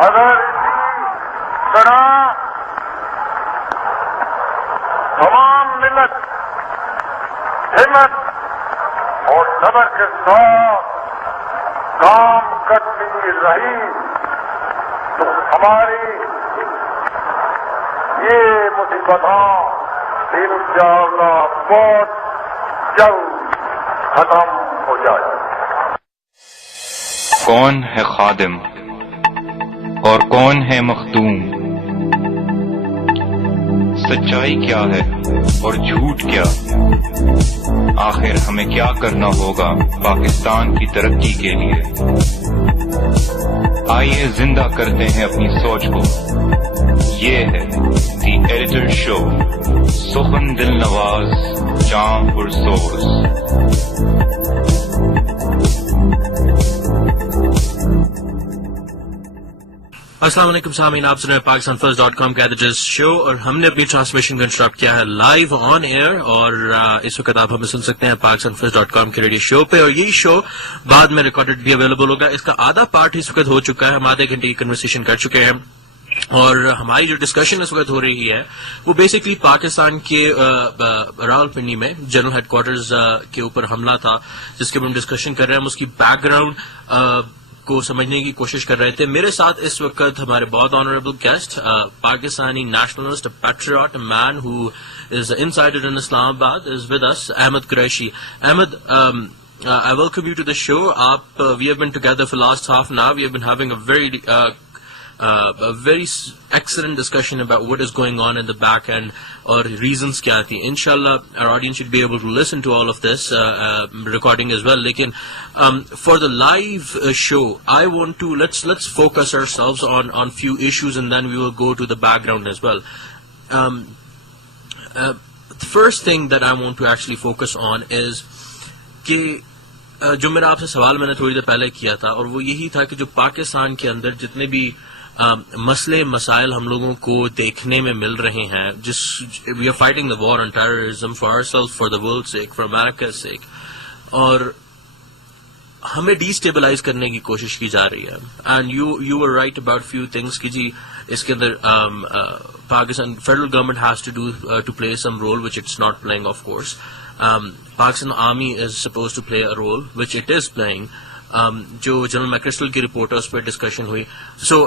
اگر اسی طرح تمام ملت ہمت اور صبر کے ساتھ کام کرتی رہی تو ہماری یہ مصیبتوں انشاءاللہ بہت جلد ختم ہو جائے. کون ہے خادم اور کون ہے مخدوم؟ سچائی کیا ہے اور جھوٹ کیا؟ آخر ہمیں کیا کرنا ہوگا پاکستان کی ترقی کے لیے؟ آئیے زندہ کرتے ہیں اپنی سوچ کو. یہ ہے دی ایڈیٹر شو، سخن دل نواز، جام پرسوز. السلام علیکم سامعین، آپ سن رہے ہیں PakistanFirst.com کا ایڈیٹرز شو، اور ہم نے اپنی ٹرانسمیشن کو انٹرپٹ کیا ہے لائیو آن ایئر، اور اس وقت آپ ہمیں سن سکتے ہیں PakistanFirst.com کے ریڈیو شو پہ، اور یہی شو بعد میں ریکارڈڈ بھی اویلیبل ہوگا. اس کا آدھا پارٹ اس وقت ہو چکا ہے، ہم آدھے گھنٹے کی کنورسیشن کر چکے ہیں، اور ہماری جو ڈسکشن اس وقت ہو رہی ہے وہ بیسکلی پاکستان کے راولپنڈی میں جنرل ہیڈ کوارٹرز کے اوپر حملہ تھا جس کے اوپر ہم ڈسکشن کر رہے ہیں. ہم اس کی بیک گراؤنڈ کو سمجھنے کی کوشش کر رہے تھے. میرے ساتھ اس وقت ہمارے بہت honourable guest, Pakistani nationalist, patriot, man who is inside in Islamabad, is with us, Ahmed Qureshi. Ahmed, I welcome you to the show. We have been together for last half an hour. We have been having a very excellent discussion about what is going on in the back end اور reasons کیا تھی. Inshallah our audience should be able to listen to all of this recording as well. لیکن for the live show I want to let's focus ourselves on few issues and then we will go to the background as well. The first thing that I want to actually focus on is کہ جو میرا آپ سے سوال میں نے تھوڑی دیر پہلے کیا تھا، اور وہ یہی تھا کہ جو پاکستان کے اندر جتنے بھی مسئلے مسائل ہم لوگوں کو دیکھنے میں مل رہے ہیں، جس we are fighting the war on terrorism for our self, for the world sake, for America's sake, اور ہمیں ڈی اسٹیبلائز کرنے کی کوشش کی جا رہی ہے. And you are right about few things کہ جی اس کے اندر Pakistan federal government has to play some role which it's not playing of course. Pakistan Army is supposed to play a role, which it is playing. جو general McChrystal کی report ہے اس پہ discussion ہوئی. سو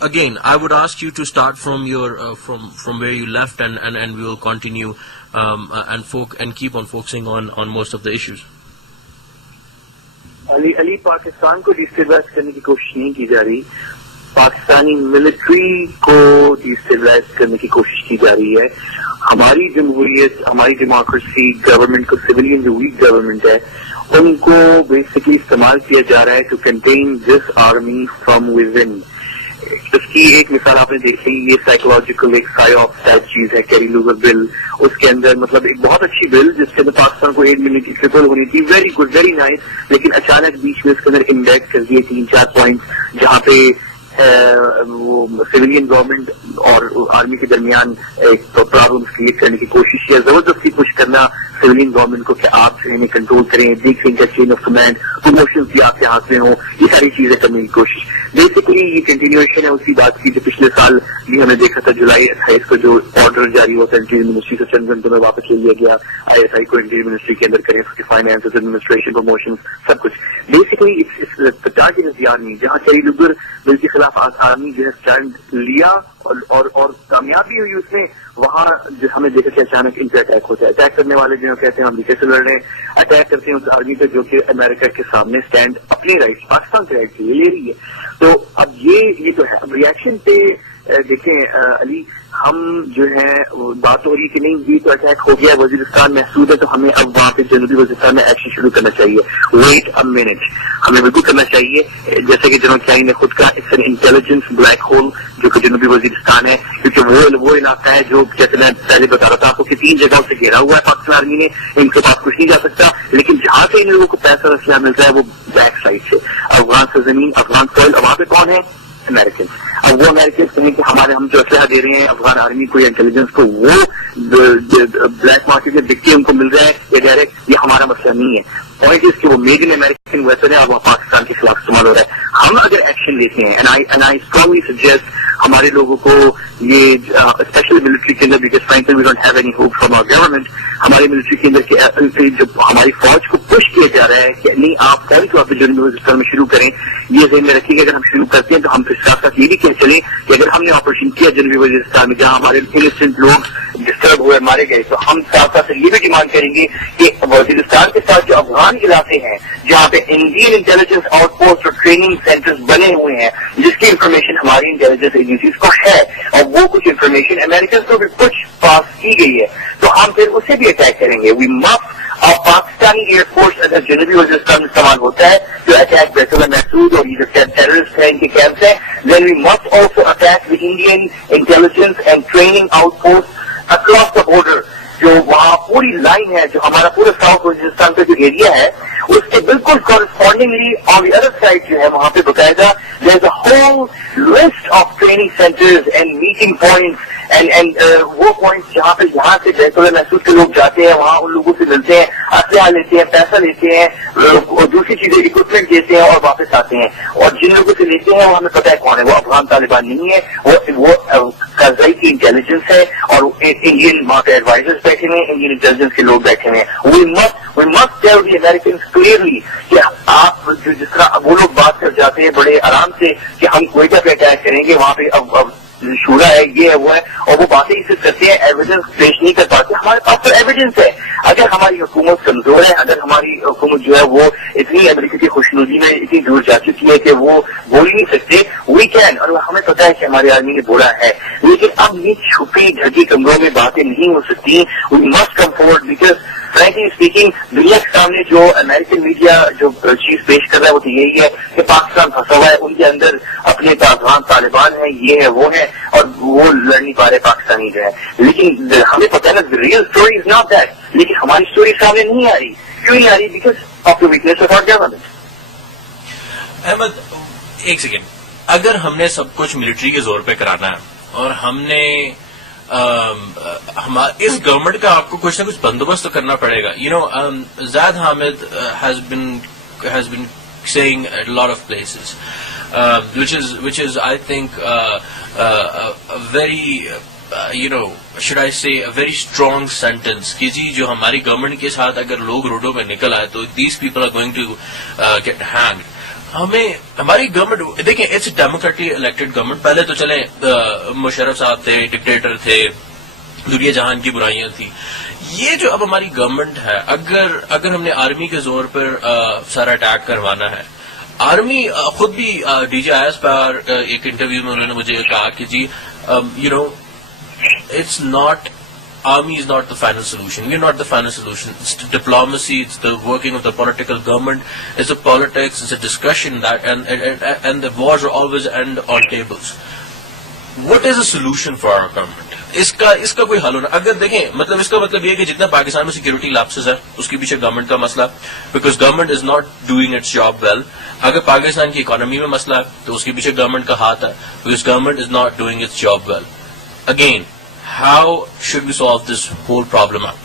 again I would ask you to start from your from where you left and we will continue and keep on focusing on most of the issues. علی پاکستان کو destabilise کرنے کی کوشش نہیں کی جا رہی، پاکستانی ملٹری کو ڈیسٹیبلائز کرنے کی کوشش کی جا رہی ہے. ہماری جمہوریت، ہماری ڈیموکریسی، گورنمنٹ کو، سویلین جو ویک گورنمنٹ ہے ان کو بیسکلی استعمال کیا جا رہا ہے to contain this army from within. اس کی ایک مثال آپ نے دیکھی، یہ سائیکولوجیکل ایک سائیوپ ٹائپ چیز ہے، کیری لوگر بل. اس کے اندر مطلب ایک بہت اچھی بل جس کے اندر پاکستان کو ایڈ ملنے کی ٹرپل ہونی تھی، ویری گڈ، ویری نائس، لیکن اچانک بیچ میں اس کے اندر انڈیکٹ کر دیے 3-4 پوائنٹس جہاں پہ وہ سویلین گورنمنٹ اور آرمی کے درمیان ایک پرابلم کریٹ کرنے کی کوشش ہے، زبردستی پش کرنا سویلین گورنمنٹ کو کہ آپ انہیں کنٹرول کریں، دیکھیں کہ چین آف کمانڈ، پروموشن بھی آپ کے ہاتھ میں ہوں، یہ ساری چیزیں کرنے کی کوشش. بیسکلی یہ کنٹینیوشن ہے اسی بات کی جو پچھلے سال بھی ہم نے دیکھا تھا، جولائی 28 کو جو آرڈر جاری ہوا تھا انٹیریئر منسٹری سے، چند گھنٹوں میں واپس لے لیا گیا. ISI کو انٹیریئر منسٹری کے اندر کریں، اس کی فائنانس، ایڈمنسٹریشن، پروموشن، سب کچھ. Basically target is the army. جہاں کیری لوگر بل کے خلاف آرمی جو ہے اسٹینڈ لیا اور کامیابی ہوئی اس میں، وہاں ہمیں دیکھا کہ اچانک ان پہ اٹیک ہوتا ہے. اٹیک کرنے والے جو کہتے ہیں ہم امریکہ سے لڑ رہے ہیں، اٹیک کرتے ہیں اس آرمی پہ جو کہ امریکہ کے سامنے اسٹینڈ اپنے رائٹ، پاکستان کے رائٹ لے رہی ہے. تو اب یہ تو ہے. اب ریئیکشن پہ دیکھیں علی، ہم جو ہے بات ہو رہی کہ نہیں یہ تو اٹیک ہو گیا، وزیرستان محسوس ہے تو ہمیں اب وہاں پہ جنوبی وزیرستان میں ایکشن شروع کرنا چاہیے. ویٹ اے منٹ، ہمیں بالکل کرنا چاہیے. جیسے کہ جنرل کیانی نے خود کہا، it's an intelligence black hole جو کہ جنوبی وزیرستان ہے، کیونکہ وہ علاقہ ہے جو جیسے میں پہلے بتا رہا تھا آپ کو کہ 3 جگہوں سے گھیرا ہوا ہے پاکستان آرمی نے، ان کے پاس کچھ نہیں جا سکتا. لیکن جہاں سے ان لوگوں کو پیسہ رسیہ ملتا ہے وہ بیک سائڈ سے، افغان سے زمین، افغان سوئل. وہاں پہ کون ہے؟ امریکن. اب وہ امریکن کہیں کہ ہم جو اسلحہ دے رہے ہیں افغان آرمی کو یا انٹیلیجنس کو، وہ بلیک مارکیٹ میں بکتے ان کو مل رہا ہے یا ڈائریکٹ، یہ ہمارا مسئلہ نہیں ہے. پوائنٹ اس کہ وہ میڈ ان امریکہ ویپن ہے اور وہ پاکستان کے خلاف استعمال ہو رہا ہے. ہم اگر ایکشن لیتے ہیں اینڈ آئی اسٹرانگلی سجیسٹ ہمارے لوگوں کو یہ اسپیشلی ملٹری کے اندر because frankly we don't have any hope from our government, ہماری ملٹری کے اندر جب ہماری فوج کو پش کیا جا رہا ہے کہ نہیں آپ فوری طور پہ جنوبی وزیرستان میں شروع کریں, یہ ذہن میں رکھیے کہ اگر ہم شروع کرتے ہیں تو ہم پھر ساتھ ساتھ یہ بھی کہہ چلیں کہ اگر ہم نے آپریشن کیا جنوبی وزیرستان میں جہاں ہمارے انسٹنٹ لوگ ڈسٹرب ہوئے مارے گئے, تو ہم ساتھ ساتھ یہ بھی ڈیمانڈ کریں گے کہ وزیرستان کے ساتھ جو افغان علاقے ہیں جہاں پہ انڈین انٹیلیجنس آؤٹ پوسٹ اور ٹریننگ سینٹرز بنے ہوئے ہیں جس کی انفارمیشن ہماری انٹیلیجنس ایجنسیز کو ہے اور وہ کچھ انفارمیشن امریکن کو بھی کچھ پاس کی گئی ہے, تو ہم پھر اسے بھی اٹیک کریں گے. وی مسٹ اور پاکستانی ایئر فورس اگر جنوبی وزیرستان میں استعمال ہوتا ہے جو اٹیک بیت اللہ محسود اور یہ جو ٹیررسٹ ہیں ان کے کیمپس ہیں, then we must also attack the Indian intelligence and training outpost across the border. جو وہاں پوری لائن ہے جو ہمارا پورا ساؤتھ وزیرستان کا جو ایریا ہے اس کے بالکل correspondingly on the other side جو ہے وہاں پہ باقاعدہ there is a whole list of training centres and meeting points and وہ پوائنٹس جہاں پہ یہاں سے بیت اللہ محسود کے لوگ جاتے ہیں, وہاں ان لوگوں سے ملتے ہیں, اسلحہ لیتے ہیں, پیسہ لیتے ہیں, دوسری چیزیں اکوپمنٹ دیتے ہیں اور واپس آتے ہیں. اور جن لوگوں سے لیتے ہیں وہ ہمیں پتہ ہے کون ہے, وہ افغان طالبان نہیں ہے, وہ کرزئی کی انٹیلیجنس ہے اور انڈین وہاں پہ ایڈوائزرز بیٹھے ہوئے ہیں, انڈین انٹیلیجنس کے لوگ بیٹھے ہوئے ہیں. We must tell the Americans clearly کہ آپ جس طرح وہ لوگ بات کر جاتے ہیں بڑے آرام سے کہ ہم کوئٹہ پہ اٹیک کریں گے, وہاں پہ اب شورا ہے, یہ ہے, وہ ہے, اور وہ باتیں اس سے کرتے ہیں, ایویڈنس پیش نہیں کر پاتے. ہمارے پاس تو ایویڈنس ہے. اگر ہماری حکومت کمزور ہے, اگر ہماری حکومت جو ہے وہ اتنی امریکہ کی خوشنودی میں اتنی دور جا چکی ہے کہ وہ بول ہی نہیں سکتے, وی کین, اور ہمیں پتا ہے کہ ہماری آرمی نے بولا ہے, لیکن اب یہ چھپی ڈھکی کمروں میں باتیں نہیں ہو سکتی. We must come forward because frankly speaking دنیا کے سامنے جو امریکن میڈیا جو چیز پیش کر رہا ہے وہ تو یہی ہے کہ پاکستان پھنسا ہوا ہے, ان کے اندر اپنے افغان طالبان ہیں, یہ ہے, وہ ہے, اور وہ لڑ نہیں پا رہے پاکستانی جو ہے. لیکن ہمیں پتہ ہے نا real story is not that, لیکن ہماری اسٹوری سامنے نہیں آ رہی. کیوں نہیں آ رہی؟ Because of the weakness of our government. Ahmed ایک سیکنڈ, اگر ہم نے سب کچھ ملٹری کے زور پہ کرانا ہے اور ہم نے اس گورنمنٹ کا آپ کو کچھ نہ کچھ بندوبست تو کرنا پڑے گا. زید Hamid has been saying at a lot of places, which is I think a very should I say a very strong sentence کہ جی جو ہماری گورنمنٹ کے ساتھ اگر لوگ روڈوں پہ نکل آئے تو these people are going to get hanged. ہماری گورنمنٹ دیکھیں, اٹس ڈیموکریٹلی الیکٹڈ گورنمنٹ. پہلے تو چلیں مشرف صاحب تھے, ڈکٹیٹر تھے, دنیا جہان کی برائیاں تھیں. یہ جو اب ہماری گورنمنٹ ہے, اگر ہم نے آرمی کے زور پر سارا اٹیک کروانا ہے, آرمی خود بھی ڈی جی آئی ایس پر ایک انٹرویو میں انہوں نے مجھے کہا کہ جی it's not Army is not the final solution. We're not the final solution. It's the diplomacy. It's the working of the political government. It's the politics. It's a discussion that and the wars will always end on tables. What is the solution for our government? اس کا کوئی حل ہونا. اگر دیکھیں مطلب اس کا مطلب یہ کہ جتنا پاکستان میں سیکورٹی لیپسز ہے اس کے پیچھے گورنمنٹ کا مسئلہ, because government is not doing its job well. اگر پاکستان کی اکانومی میں مسئلہ ہے تو اس کے پیچھے گورنمنٹ کا ہاتھ ہے, because government is not doing its job well. Again, how should we solve this whole problem out?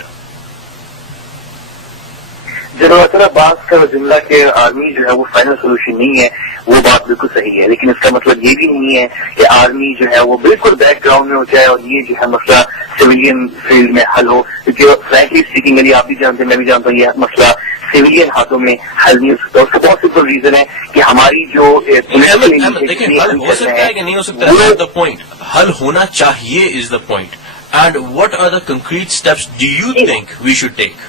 جناب عباس کا جملہ کہ آرمی جو ہے وہ فائنل سولوشن نہیں ہے, وہ بات بالکل صحیح ہے, لیکن اس کا مطلب یہ بھی نہیں ہے کہ آرمی جو ہے وہ بالکل بیک گراؤنڈ میں ہو جائے اور یہ جو ہے مسئلہ سویلین فیلڈ میں حل ہو. کیونکہ فرینکلی اسپیکنگ علی آپ بھی جانتے ہیں, میں بھی جانتا ہوں, یہ مسئلہ سویلین ہاتھوں میں حل نہیں ہو سکتا. اس کا بہت سمپل ریزن ہے کہ ہماری جو حل ہو سکتا ہے کہ نہیں ہو سکتا, دا پوائنٹ حل ہونا چاہیے is the point. And what are the concrete steps do you think we should take?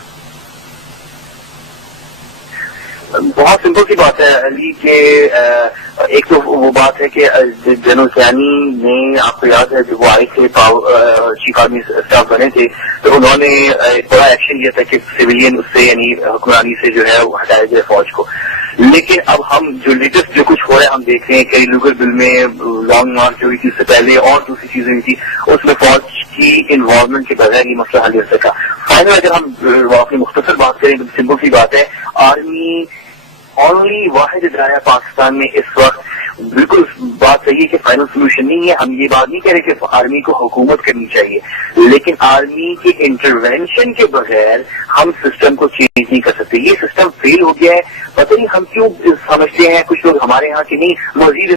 بہت سمپل سی بات ہے علی کہ ایک تو وہ بات ہے کہ جنرل سیانی نے, آپ کو یاد ہے جب وہ آئے تھے چیف آرمی اسٹاف بنے تھے, تو انہوں نے ایک بڑا ایکشن لیا تھا کہ سویلین اس سے یعنی حکمرانی سے جو ہے وہ ہٹایا جائے فوج کو. لیکن اب ہم جو لیٹسٹ جو کچھ ہو رہا ہے ہم دیکھ رہے ہیں کہ لیگل بل میں لانگ مارچ جو ہوئی تھی اس سے پہلے اور دوسری چیزیں ہوئی تھی, اس میں فوج کی انوالومنٹ کے بغیر یہ مسئلہ حل ہو سکا. فائنل اگر ہم اپنی مختصر بات کریں تو سمپل سی بات ہے, آرمی اونلی واحد ادارہ پاکستان میں اس وقت بالکل بات صحیح ہے کہ فائنل سولوشن نہیں ہے. ہم یہ بات نہیں کہہ رہے کہ آرمی کو حکومت کرنی چاہیے, لیکن آرمی کے انٹروینشن کے بغیر ہم سسٹم کو چینج نہیں کر سکتے. یہ سسٹم فیل ہو گیا ہے, پتہ نہیں ہم کیوں سمجھتے ہیں کچھ لوگ ہمارے یہاں کہ نہیں مزید